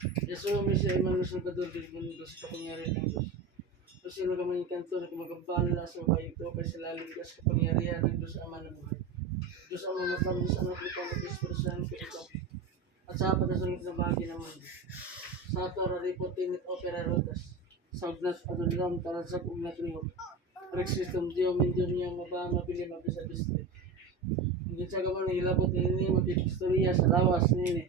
Yesu Messi ay Manuel Salvador del Mundo sa kapangyarihan ng Diyos. So sino ka man kanto na kumagabala sa bahay ito kay silalim ka sa kapangyarihan ng Diyos Ama ng buhay. Diyos Ama matang Diyos Anak ito ng Espiritu Santo ito. At sa apat na sunod na bahagi naman. Sa ito raripotin at opera rotas. Sa ugnat at ulam taransak ugnat lihok. Rexistum Dio Mindium niya mabili mabisa-biste. Hindi sa gaman ng hilabot nini magkikistorya sa lawas nini.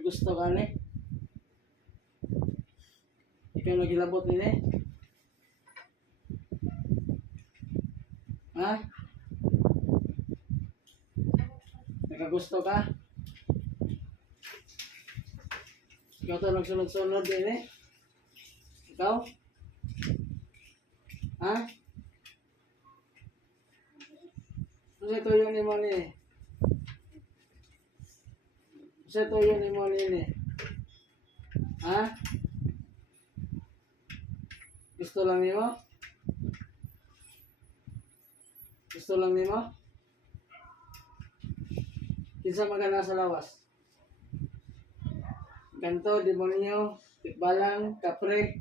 Gusto ka ni? Ikaw naghilabot nini? Ha? Nakagusto ka? Ikaw to nagsunod-sunod din eh? Ikaw? Ha? Kasi ito yun ni mo ni. Kasi ito yun ni mo ni. Ha? Gusto lang ni mo? Gusto lang ni mo? Kinsa magana sa lawas? Ganto, demonyo, tikbalang, kapre,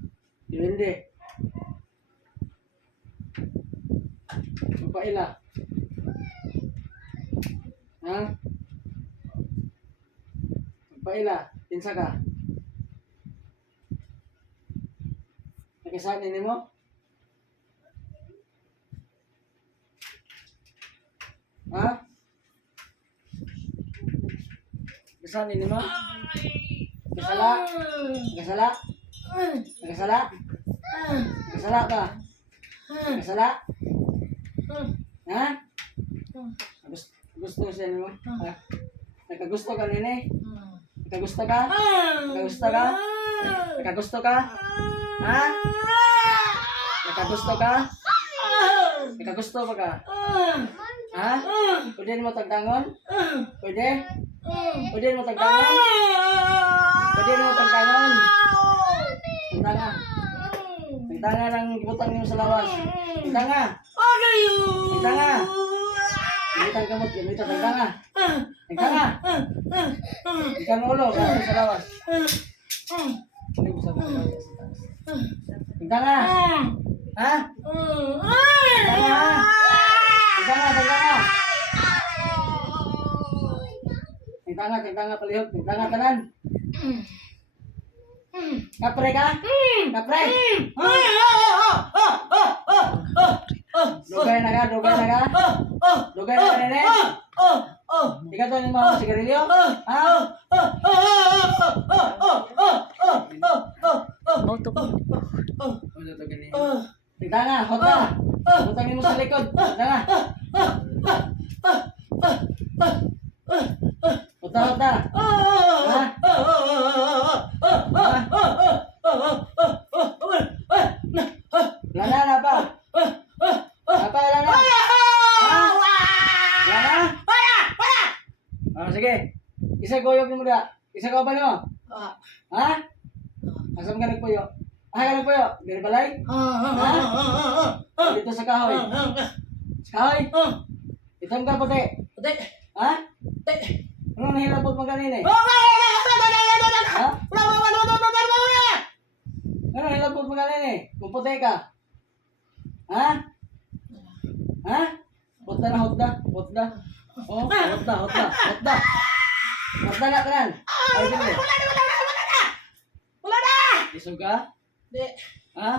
duwende. Mapaila. Ha? Mapaila, kinsa ka? Nakisani ni mo? Ha? Nakisani ni mo? Nagkasala? Nagkasala? Nagkasala? Nagkasala ka? Nagkasala? Ha? Gusto siya ni mo? Nagkagusto ka nini? Nagkagusto ka? Nagkagusto ka? Nagkagusto ka? Ha? Nagkagusto ka? Nagkagusto pa ka? Ha? Pwede mo tagtangon? Pwede? Pwede mo tagtangon? Pwede mo tagtangon? Tagtanga. Tagtanga ng butang niyo sa lawas. Tagtanga. Tagtanga. Gamitan kamot, gamitan tagtanga. Tagtanga. Ikan ulo, gamitan sa lawas. Tagtanga. Ha? Tagtanga. Tagtanga, tagtanga. Tagtanga palihog, tagtanga tanan. Kapre ka? Kapre? Dugay na ka? Dugay na ka? Dugay na ka nene? Ikaw to ni mga sigarilyo? Ha? Auto ko. Tagtanga, hota. Hotangin mo sa likod. Tagtanga. Hota, hota. Ha? Lana na pa. Apa lana? Ha? Lana? Sige. Isa goyog mo da. Isa ko ba nimo? Ha? Asam ka nagpuyo? Ka nagpuyo? Diri balay? Dito sa kahoy. Sa kahoy? Itong ka puti. Ha? Ano nahilabot mo kanina eh? Ha? Ano nahilabot mo kanina eh? Kung puti ka? Ha? Ha? Hotda na hotda. Hotda. Oh, hotda, hotda. Hotda. Hotda na kanan. Ay, dili. Isog ka? Ha?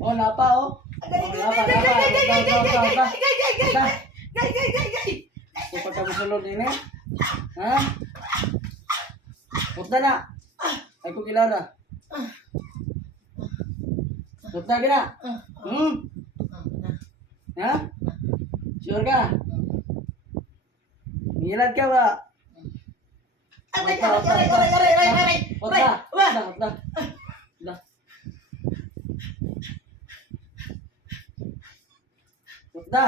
Oh, napa oh. Napa. Ito pagka musulod din eh. Ha? Hotda na. Ay ko kilala. Hotda ka na. Ha? Sure ka? Ngilad ka ba? Hotda. Hotda.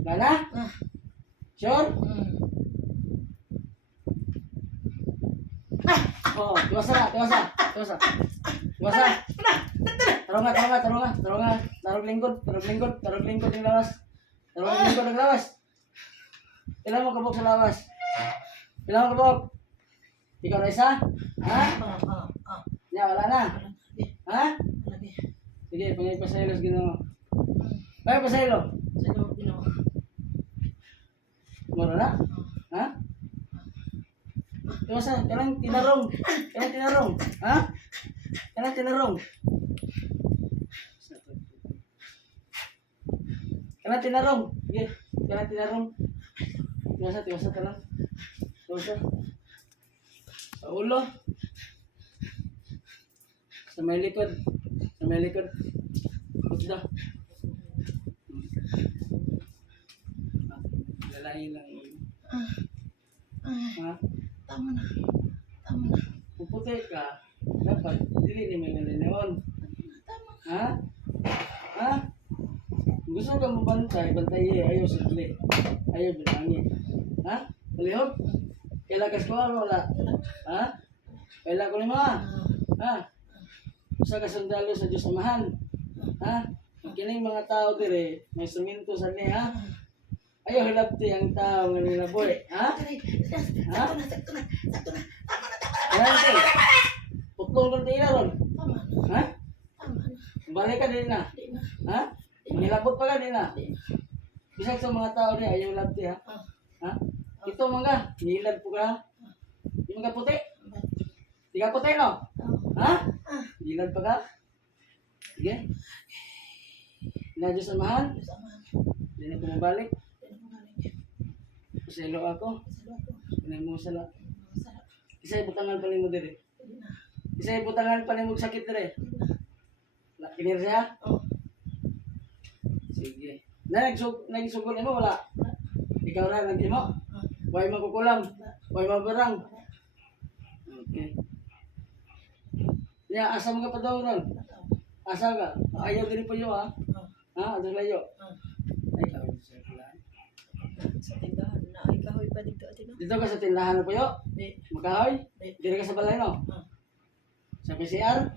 Lana? Sure? Oo, tiwasa na, tiwasa. Tiwasa. Tiwasa. Tarong nga, tarong nga, tarong nga, tarong nga. Tarong lingkod, tarong lingkod, tarong lingkod yung lawas. Tarong lingkod yung lawas. Kailan mo kabok sa lawas? Kailan mo kabok? Ikaw na isa? Ha? Nya, wala na. Ha? Sige, pangay pasaylo sa Ginoo. Pangay pasaylo. Mura na? Ha? Tiwasa, kailan tinarong? Kailan tinarong? Ha? Kailan tinarong? Kailan tinarong? Sige, kailan tinarong? Tiwasa, tiwasa ka lang. Tiwasa. Sa ulo. Sa may likod. Sa may likod. Pusda. Lalahin lang. Ha? Tama na. Tama na. Puputi ka. Dapat, dili ni may nalinawan. Tama. Ha? Ha? Gusto ka mabantay, bantay ayaw sa dili. Ayaw bilangi. Ha? Malihog? Kailakas ko wala? Ha? Kaila ko ni mga? Ha? Usa ka sundalo sa Diyos Amahan. Ha? Kining mga tao dire, may instrumento sa ni, ha? Ayaw hilabti ang tao nga nilaboy. Ha? Ha? Ayan ko. Putlong kong tila ron. Tama na. Ha? Tama na. Balik ka din na. Di na. Ha? Manilabot pa ka din na. Di na. Bisag sa mga tao niya, ayaw hilabti, ha? Ah. Ha? Ito mga, nilad po ka. Yung mga puti. Di ka puti, no? Ha? Nilad pa ka? Sige. Na Diyos Amahan. Diyos Amahan. Hindi na bumabalik. Di na magaling. Paselo ako. Sa luwa ko. Pinay mo sala. Masarap. Isa'y butangan pa mo dire. Di na. Isa'y butangan pa mo sakit dire. Di na. Kinir siya? Oh. Sige. Na nagsugod mo wala. Ikaw ra nagdi mo. Way makukulam. Way mabarang. Okay. Ya, asa mo ka pa daw ron? Asa ka? Ayaw diri pa yo, ha? Ha? Adto layo. Ay, ikaw sa kulan. Sa tindahan na ay kahoy pa dito atin. Dito ka sa tindahan po yo? Di. Makahoy? Di. Diri ka sa balay no? Sa PCR?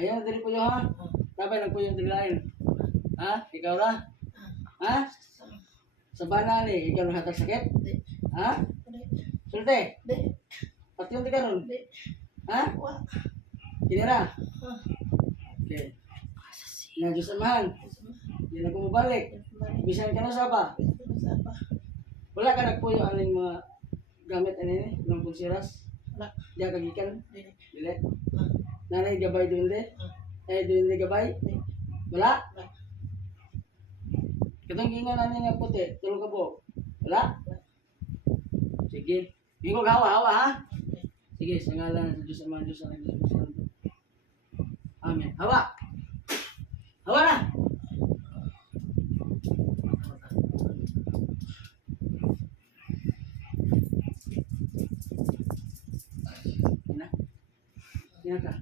Ayaw diri po yo, ha? Tapay lang po yung tiglain. Ha? Ikaw ra? Ha? Sa banali, ikaw naghatag sakit? Di. Ha? Di. Sulti? Di. Pati yung tiga ron? Di. Ha? Wa. Kinira? Okay. Na Diyos Amahan. Hindi na kumabalik. Bisan ka na sa pa. Wala ka nagpuyo aning mga gamit ani ni ng pulsiras. Wala. Diya kagikan. Di. Dili. Nanay gabay doon de. Doon de gabay. Wala. Katong gingan ani nga puti, tulog ka po. Wala. Sige. Ingog hawa ha. Sige, sa ngalan sa Diyos Ama, Diyos Anak, Diyos Santo. Amen. Hawa. Hawa na. Ina. Ina ka.